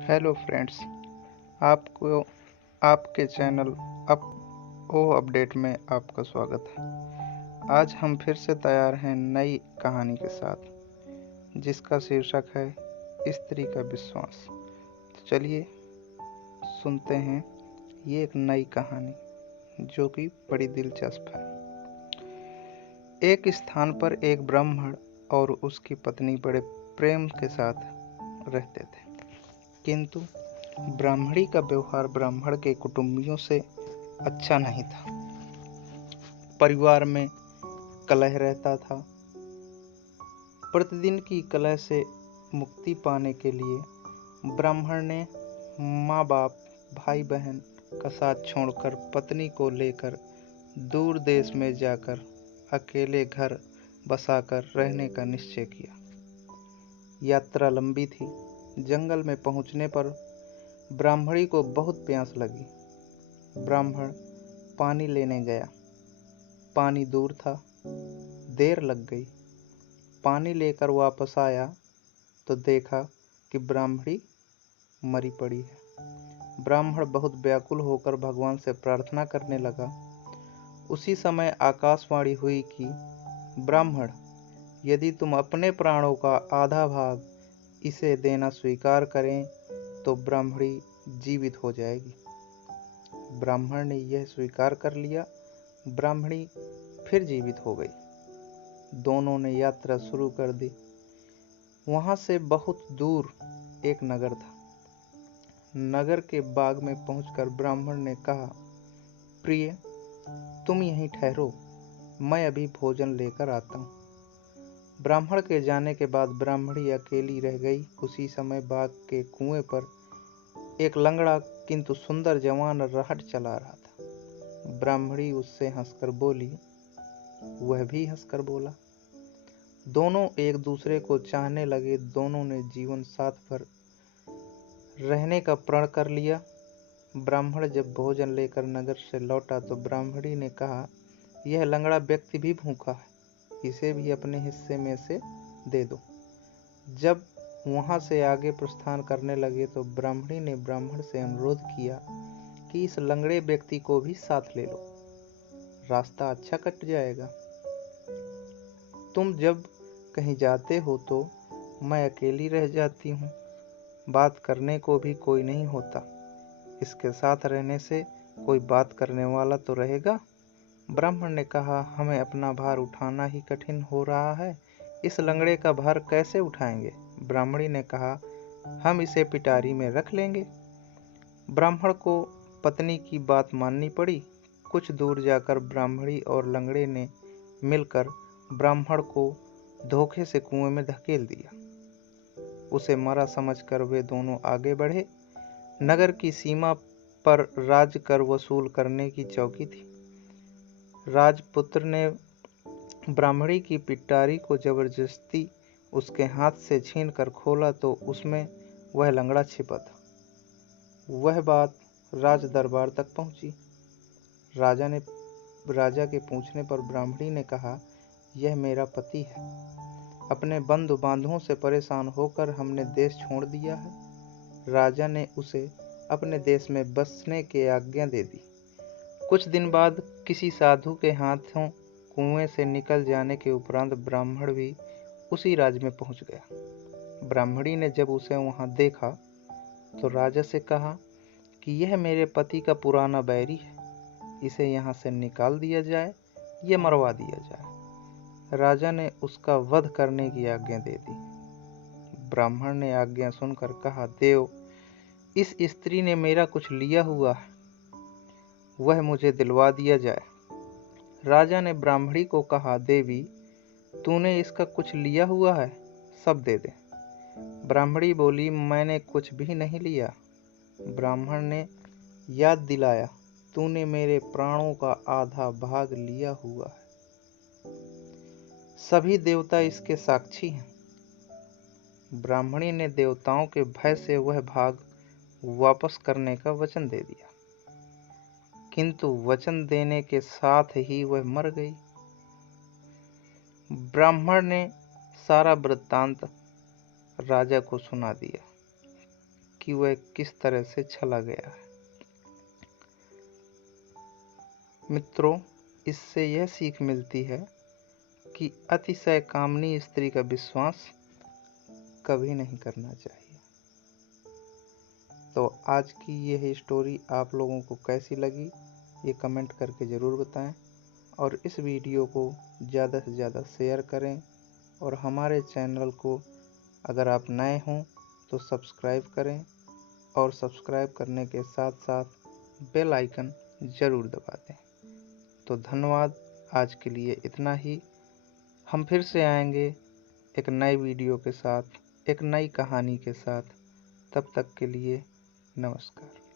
Hello friends, आपको आपके channel up ओ update में आपका स्वागत है। आज हम फिर से तैयार हैं नई कहानी के साथ, जिसका शीर्षक है स्त्री का विश्वास। तो चलिए सुनते हैं ये एक नई कहानी जो कि बड़ी दिलचस्प है। एक स्थान पर एक ब्राह्मण और उसकी पत्नी बड़े प्रेम के साथ रहते थे, किंतु ब्राह्मणी का व्यवहार ब्राह्मण के कुटुंबियों से अच्छा नहीं था। परिवार में कलह रहता था। प्रतिदिन की कलह से मुक्ति पाने के लिए ब्राह्मण ने माँ बाप, भाई बहन का साथ छोड़कर पत्नी को लेकर दूर देश में जाकर अकेले घर बसाकर रहने का निश्चय किया। यात्रा लंबी थी। जंगल में पहुंचने पर ब्राह्मणी को बहुत प्यास लगी। ब्राह्मण पानी लेने गया। पानी दूर था, देर लग गई। पानी लेकर वापस आया तो देखा कि ब्राह्मणी मरी पड़ी है। ब्राह्मण बहुत व्याकुल होकर भगवान से प्रार्थना करने लगा। उसी समय आकाशवाणी हुई कि ब्राह्मण, यदि तुम अपने प्राणों का आधा भाग इसे देना स्वीकार करें तो ब्राह्मणी जीवित हो जाएगी। ब्राह्मण ने यह स्वीकार कर लिया। ब्राह्मणी फिर जीवित हो गई। दोनों ने यात्रा शुरू कर दी। वहां से बहुत दूर एक नगर था। नगर के बाग में पहुंचकर ब्राह्मण ने कहा, प्रिय, तुम यहीं ठहरो, मैं अभी भोजन लेकर आता हूँ। ब्राह्मण के जाने के बाद ब्राह्मणी अकेली रह गई। उसी समय बाग के कुएं पर एक लंगड़ा किंतु सुंदर जवान रहट चला रहा था। ब्राह्मणी उससे हंसकर बोली, वह भी हंसकर बोला। दोनों एक दूसरे को चाहने लगे। दोनों ने जीवन साथ भर रहने का प्रण कर लिया। ब्राह्मण जब भोजन लेकर नगर से लौटा तो ब्राह्मणी ने कहा, यह लंगड़ा व्यक्ति भी भूखा है, इसे भी अपने हिस्से में से दे दो। जब वहां से आगे प्रस्थान करने लगे तो ब्राह्मणी ने ब्राह्मण से अनुरोध किया कि इस लंगड़े व्यक्ति को भी साथ ले लो, रास्ता अच्छा कट जाएगा। तुम जब कहीं जाते हो तो मैं अकेली रह जाती हूँ, बात करने को भी कोई नहीं होता। इसके साथ रहने से कोई बात करने वाला तो रहेगा। ब्राह्मण ने कहा, हमें अपना भार उठाना ही कठिन हो रहा है, इस लंगड़े का भार कैसे उठाएंगे? ब्राह्मणी ने कहा, हम इसे पिटारी में रख लेंगे। ब्राह्मण को पत्नी की बात माननी पड़ी। कुछ दूर जाकर ब्राह्मणी और लंगड़े ने मिलकर ब्राह्मण को धोखे से कुएं में धकेल दिया। उसे मरा समझकर वे दोनों आगे बढ़े। नगर की सीमा पर राज कर वसूल करने की चौकी थी। राजपुत्र ने ब्राह्मणी की पिटारी को जबरदस्ती उसके हाथ से छीनकर खोला तो उसमें वह लंगड़ा छिपा था। वह बात राज दरबार तक पहुंची। राजा के पूछने पर ब्राह्मणी ने कहा, यह मेरा पति है। अपने बंधु बांधवों से परेशान होकर हमने देश छोड़ दिया है। राजा ने उसे अपने देश में बसने की आज्ञा दे दी। कुछ दिन बाद किसी साधु के हाथों कुएं से निकल जाने के उपरांत ब्राह्मण भी उसी राज्य में पहुंच गया। ब्राह्मणी ने जब उसे वहां देखा तो राजा से कहा कि यह मेरे पति का पुराना बैरी है, इसे यहाँ से निकाल दिया जाए या मरवा दिया जाए। राजा ने उसका वध करने की आज्ञा दे दी। ब्राह्मण ने आज्ञा सुनकर कहा, देव, इस स्त्री ने मेरा कुछ लिया हुआ है, वह मुझे दिलवा दिया जाए। राजा ने ब्राह्मणी को कहा, देवी, तूने इसका कुछ लिया हुआ है, सब दे दे। ब्राह्मणी बोली, मैंने कुछ भी नहीं लिया। ब्राह्मण ने याद दिलाया, तूने मेरे प्राणों का आधा भाग लिया हुआ है। सभी देवता इसके साक्षी हैं। ब्राह्मणी ने देवताओं के भय से वह भाग वापस करने का वचन दे दिया, किंतु वचन देने के साथ ही वह मर गई। ब्राह्मण ने सारा वृत्तांत राजा को सुना दिया कि वह किस तरह से चला गया है। मित्रों, इससे यह सीख मिलती है कि अतिशय कामनी स्त्री का विश्वास कभी नहीं करना चाहिए। तो आज की यह स्टोरी आप लोगों को कैसी लगी, ये कमेंट करके ज़रूर बताएं और इस वीडियो को ज़्यादा से ज़्यादा शेयर करें और हमारे चैनल को अगर आप नए हों तो सब्सक्राइब करें और सब्सक्राइब करने के साथ साथ बेल आइकन ज़रूर दबा दें। तो धन्यवाद, आज के लिए इतना ही। हम फिर से आएंगे एक नए वीडियो के साथ, एक नई कहानी के साथ। तब तक के लिए नमस्कार।